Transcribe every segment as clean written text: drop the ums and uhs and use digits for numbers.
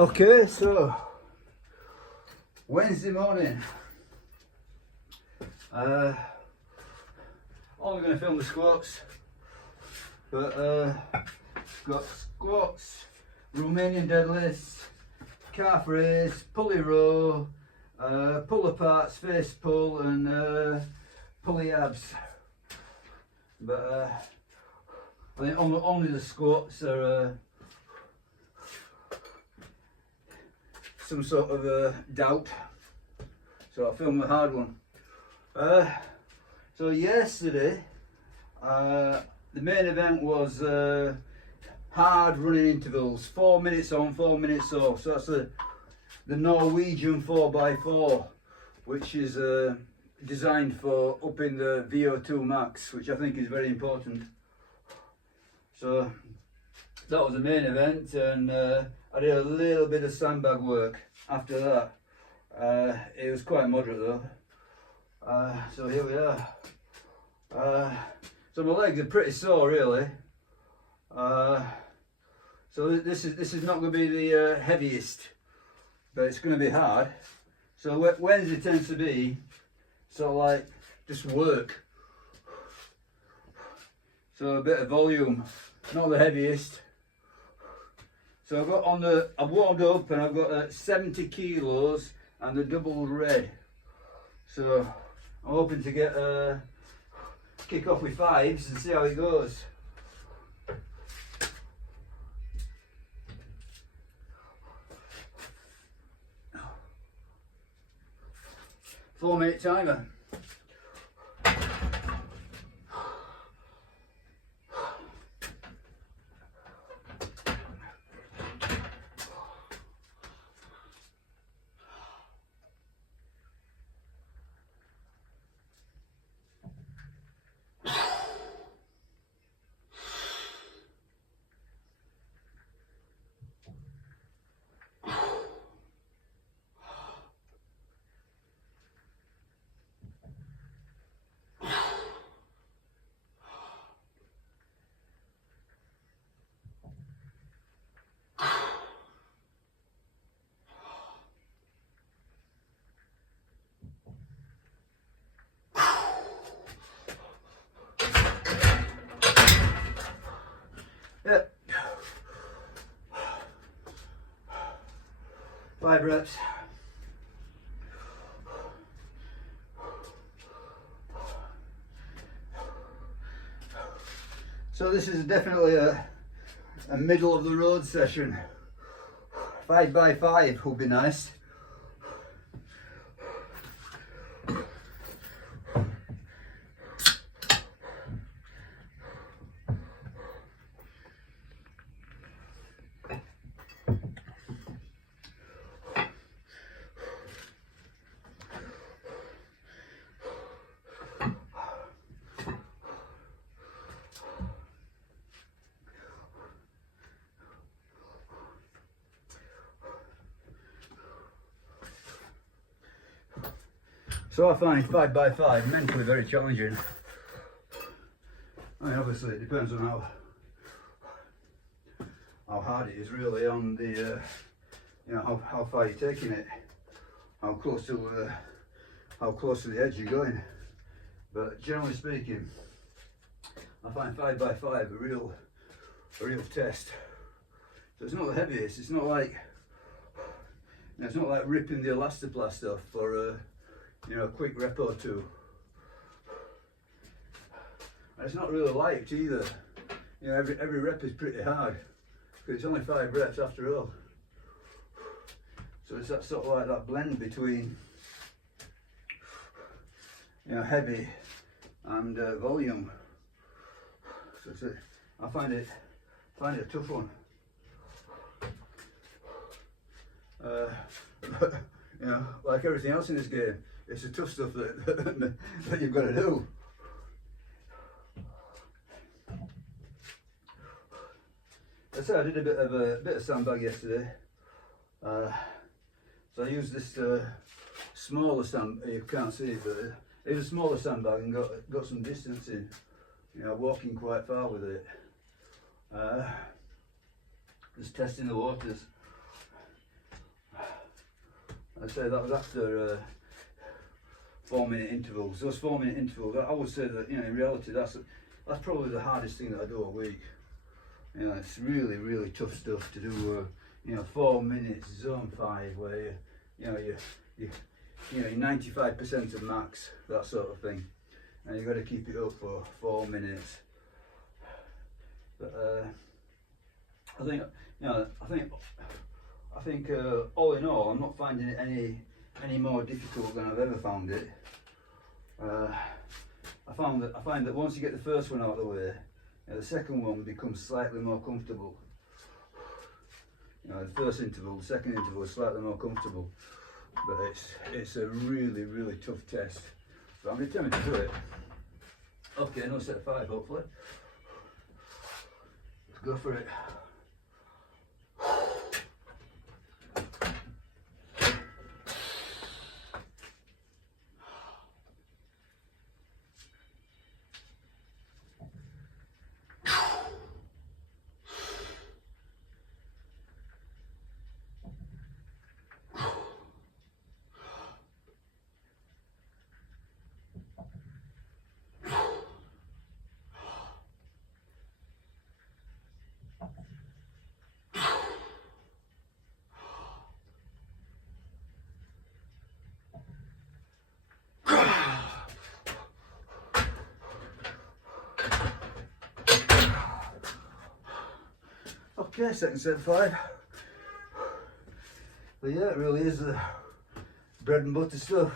Okay, so Wednesday morning. Only going to film the squats, but got squats, Romanian deadlifts, calf raise, pulley row, pull apart, space pull, and pulley abs. But I think only the squats are some sort of doubt, so I'll film the hard one. So yesterday, the main event was hard running intervals, 4 minutes on, 4 minutes off. So that's the Norwegian 4x4, which is designed for upping the VO2 max, which I think is very important. So that was the main event, and I did a little bit of sandbag work after that. It was quite moderate though. So here we are. So my legs are pretty sore really. So this is not going to be the heaviest, but it's going to be hard. So Wednesday tends to be sort of like just work. So a bit of volume, not the heaviest. So I've warmed up and I've got 70 kilos and the double red. So I'm hoping to get kick off with 5s and see how it goes. Four-minute timer. Yep. 5 reps. So this is definitely a middle of the road session. 5x5 would be nice. So I find 5x5 mentally very challenging. I mean, obviously it depends on how hard it is really on the, you know, how far you're taking it, how close to the edge you're going. But generally speaking, I find 5x5 a real test. So it's not the heaviest. It's not like, you know, it's not like ripping the elastoplast off for you know, a quick rep or two. And it's not really light either. You know, every rep is pretty hard because it's only 5 reps after all. So it's that sort of like that blend between, you know, heavy and volume. So I find it a tough one. You know, like everything else in this game, it's the tough stuff that you've got to do. I said I did a bit of sandbag yesterday. So I used this smaller sandbag. You can't see it, but it was a smaller sandbag and got some distance in. You know, walking quite far with it. Just testing the waters. I say that was after 4-minute intervals. Those 4-minute intervals, I would say that, you know, in reality, that's probably the hardest thing that I do a week. You know, it's really, really tough stuff to do. You know, 4 minutes, zone 5, where you're 95% of max, that sort of thing, and you've got to keep it up for 4 minutes. But I think, you know, I think all in all, I'm not finding it any more difficult than I've ever found it. I find that once you get the first one out of the way, you know, the second one becomes slightly more comfortable. You know, the first interval, the second interval is slightly more comfortable, but it's a really, really tough test. But I'm determined to do it. Okay, no set 5 hopefully. Let's go for it. Okay, second set 5. But yeah, it really is the bread and butter stuff.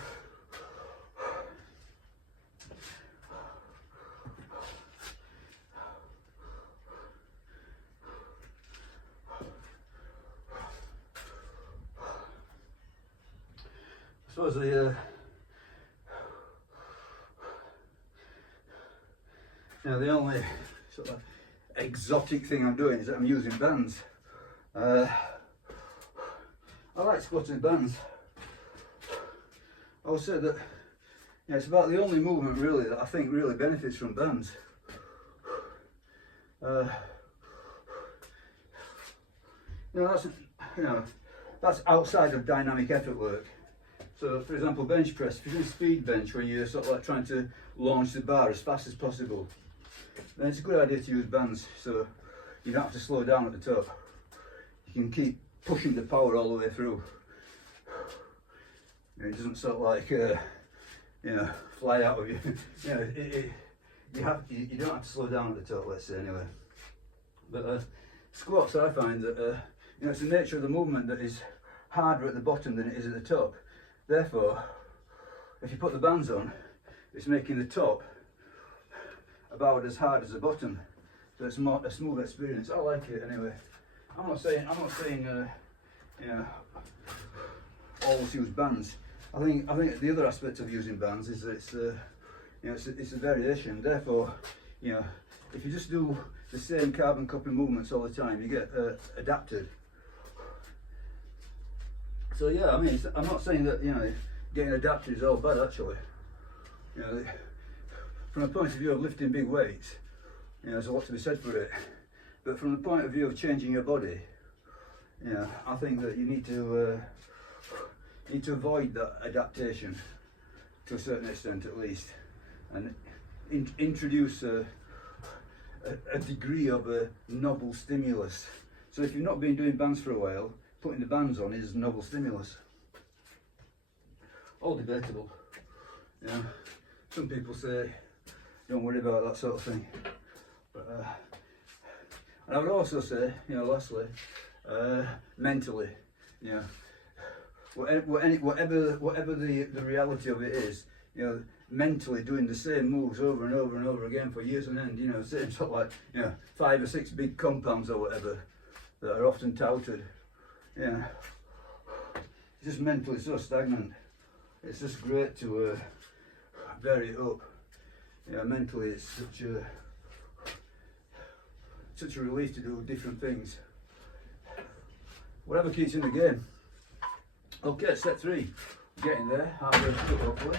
I suppose the the only sort of exotic thing I'm doing is that I'm using bands. I like squatting bands. I would say that, you know, it's about the only movement really that I think really benefits from bands. That's outside of dynamic effort work. So for example, bench press, if you're doing speed bench where you're sort of like trying to launch the bar as fast as possible, then it's a good idea to use bands so you don't have to slow down at the top. You can keep pushing the power all the way through. You know, it doesn't sort of like fly out of you. You know, you don't have to slow down at the top, let's say, anyway. But squats, I find that you know, it's the nature of the movement that is harder at the bottom than it is at the top. Therefore, if you put the bands on, it's making the top about as hard as the bottom, so it's more a smooth experience. I like it anyway. I'm not saying you know, always use bands. I think the other aspect of using bands is that it's you know, it's a variation. Therefore, you know, if you just do the same carbon copy movements all the time, you get adapted. So yeah, I mean, I'm not saying that, you know, getting adapted is all bad actually. You know, from the point of view of lifting big weights, you know, there's a lot to be said for it. But from the point of view of changing your body, you know, I think that you need to avoid that adaptation to a certain extent at least, and introduce a degree of a novel stimulus. So if you've not been doing bands for a while, putting the bands on is novel stimulus. All debatable. You know, some people say don't worry about that sort of thing, but and I would also say, you know, lastly, mentally, you know, whatever the reality of it is, you know, mentally doing the same moves over and over and over again for years on end, you know, same sort of like, you know, 5 or 6 big compounds or whatever that are often touted. Yeah, it's just mentally so stagnant. It's just great to vary it up. Yeah, mentally it's such a relief to do different things. Whatever keeps in the game. Okay, set 3. Getting there, halfway through hopefully.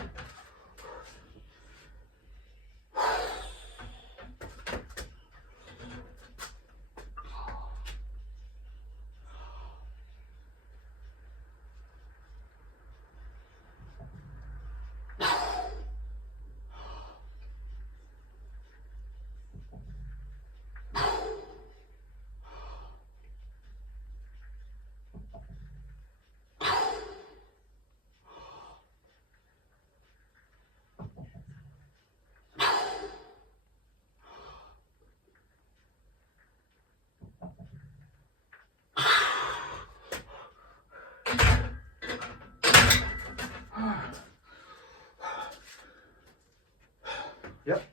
Yep.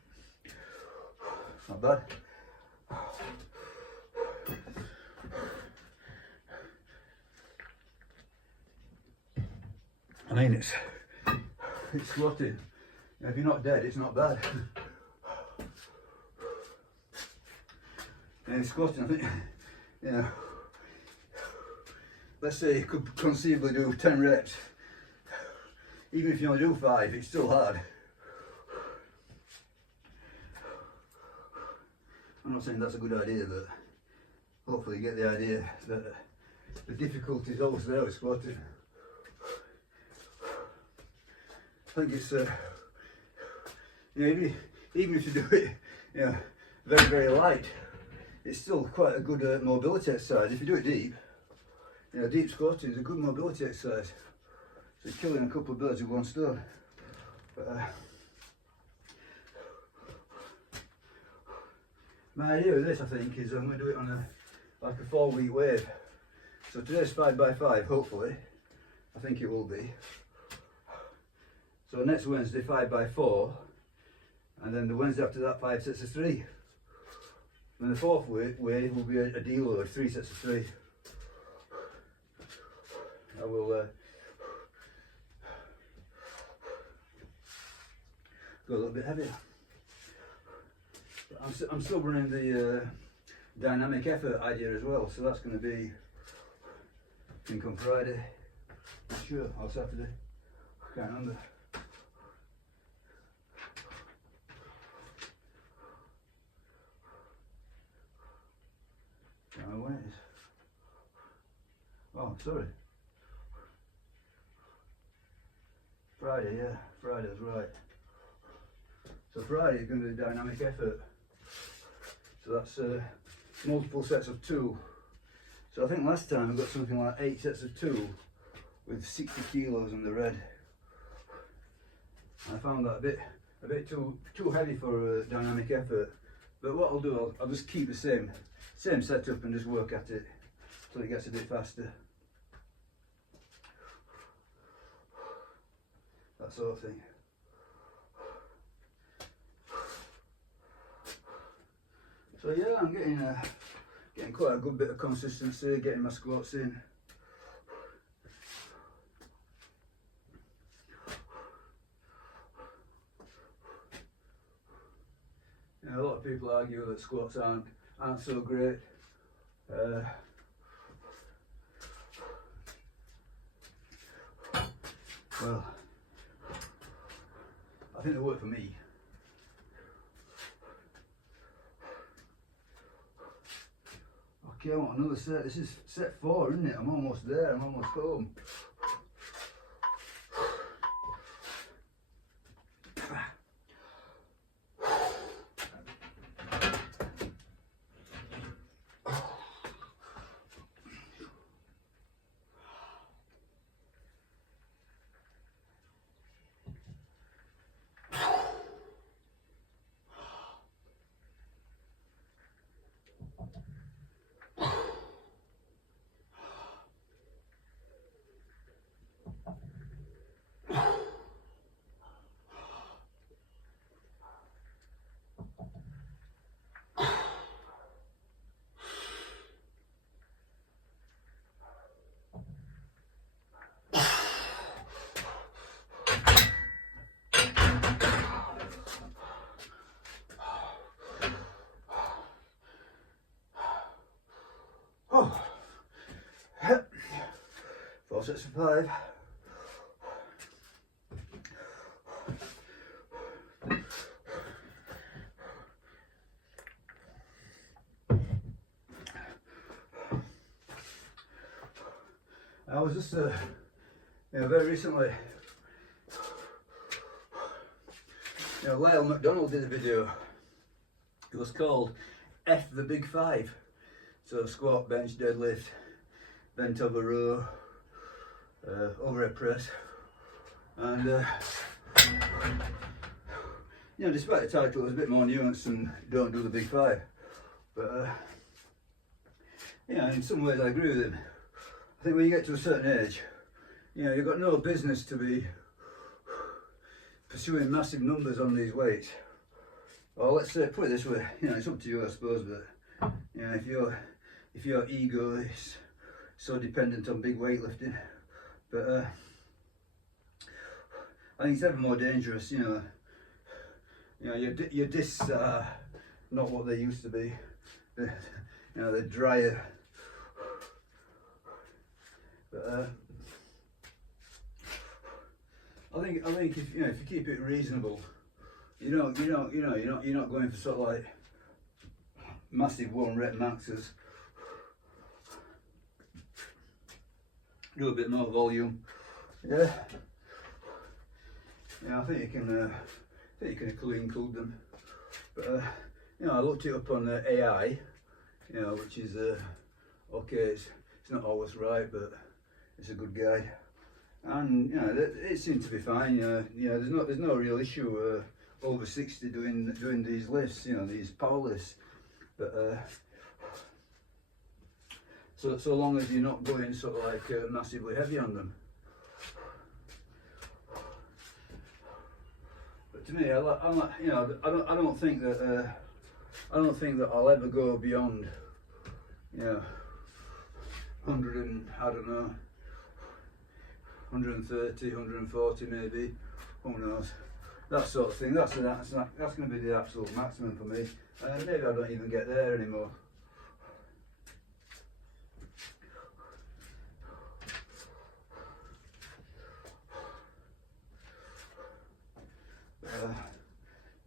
Not bad. I mean, it's squatting. If you're not dead, it's not bad. And squatting, I think, you know, let's say you could conceivably do 10 reps. Even if you only do 5, it's still hard. I'm not saying that's a good idea, but hopefully you get the idea that the difficulty is always there with squatting. I think it's, you know, even if you do it, you know, very, very light, it's still quite a good mobility exercise. If you do it deep, you know, deep squatting is a good mobility exercise. So you're killing a couple of birds with one stone. But, my idea with this, I think, is I'm going to do it on like a 4-week wave. So today's 5x5, hopefully. I think it will be. So next Wednesday 5x4, and then the Wednesday after that 5 sets of 3. And the fourth wave will be a deload, 3 sets of 3. I will go a little bit heavier. I'm still running the dynamic effort idea as well, so that's going to be, I think, on Friday. Not sure, or Saturday. I can't remember. Can't remember when it is. Oh, sorry. Friday, yeah, Friday's right. So Friday is going to be dynamic effort. So that's multiple sets of 2. So I think last time I got something like 8 sets of 2 with 60 kilos on the red. I found that a bit too heavy for dynamic effort. But what I'll do, I'll just keep the same setup and just work at it till it gets a bit faster. That sort of thing. So yeah, I'm getting quite a good bit of consistency, getting my squats in. You know, a lot of people argue that squats aren't so great. Well, I think they work for me. Okay, I want another set. This is set 4, isn't it? I'm almost there. I'm almost home. Oh, 4 sets of 5. I was just, very recently, Lyle McDonald did a video. It was called F the Big 5. So squat, bench, deadlift, bent over row, overhead press, and despite the title, it was a bit more nuanced than don't do the big 5. But in some ways I agree with him. I think when you get to a certain age, you've got no business to be pursuing massive numbers on these weights. Well, let's put it this way. You know, it's up to you, I suppose. But you know, if your ego is so dependent on big weightlifting, but I think it's ever more dangerous. You know, your discs are not what they used to be. You know, they're drier. But I think if you keep it reasonable, you're not going for sort of like massive 1 rep maxes. Do a bit more volume. Yeah. Yeah, I think you can include them. But you know, I looked it up on AI. You know, which is okay. It's not always right, but it's a good guide. And you know, it seemed to be fine. You know, there's no real issue over 60 doing these lifts. You know, these power lifts. But so long as you're not going sort of like massively heavy on them. But to me, I'm like, you know, I don't think that I'll ever go beyond, you know, 100 and I don't know, 130, 140 maybe. Who knows? That sort of thing. That's going to be the absolute maximum for me. Maybe I don't even get there anymore.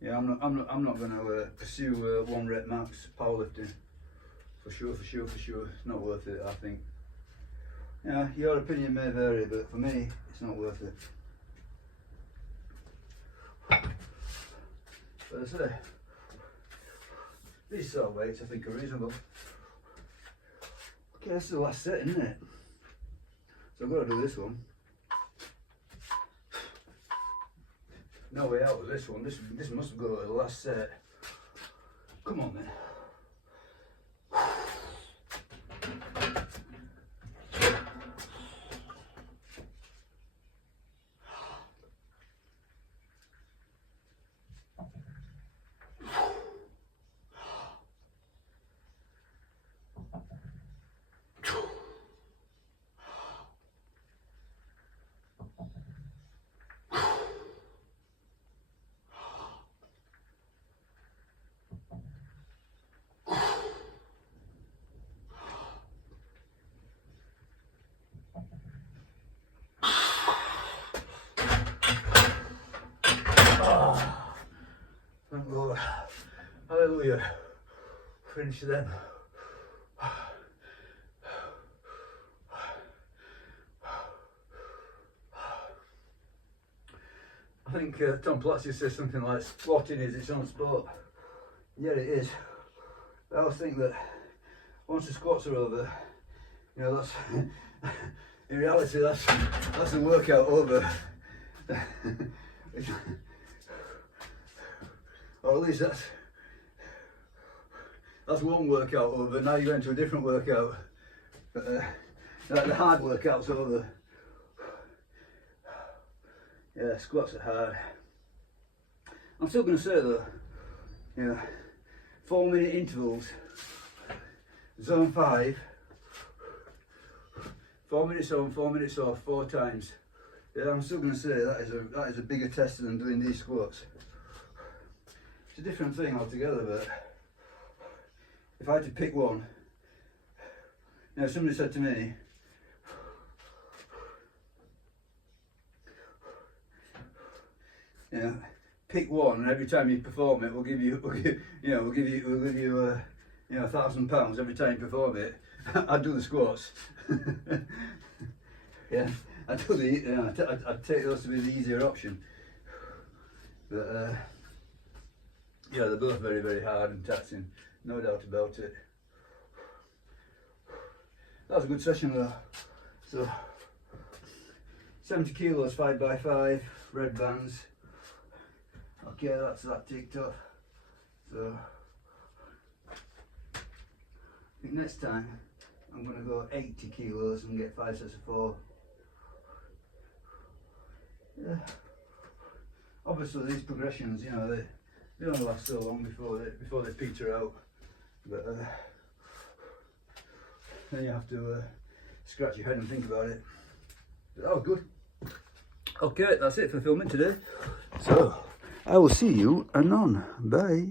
Yeah, I'm not going to pursue 1 rep max powerlifting for sure. It's not worth it, I think. Yeah, your opinion may vary, but for me, it's not worth it. But I say, these sort of weights I think are reasonable. Okay, that's the last set, isn't it? So I've got to do this one. No way out of this one. This must go to the last set. Come on, man. Thank God. Hallelujah. Finish them. I think Tom Platzi says something like squatting is its own sport. Yeah, it is. I always think that once the squats are over, you know, that's in reality that's a workout over. Or at least that's one workout over. Now you're going to a different workout. Like the hard workout's over. Yeah, squats are hard. I'm still going to say though, you know, 4-minute intervals, zone 5, 4 minutes on, 4 minutes off, 4 times. Yeah, I'm still going to say that is a bigger test than doing these squats. It's a different thing altogether, but if I had to pick one, you know, somebody said to me, you know, pick one, and every time you perform it, we'll give you £1,000 every time you perform it. I'd do the squats. Yeah, I'd take those to be the easier option. But yeah, they're both very, very hard and taxing, no doubt about it. That was a good session though. So 70 kilos, 5x5, red bands. Okay, that's that ticked off. So I think next time I'm going to go 80 kilos and get 5 sets of 4. Yeah. Obviously these progressions, you know, They don't last so long before they peter out. But then you have to scratch your head and think about it. But that was good. Okay, that's it for filming today. So I will see you anon. Bye.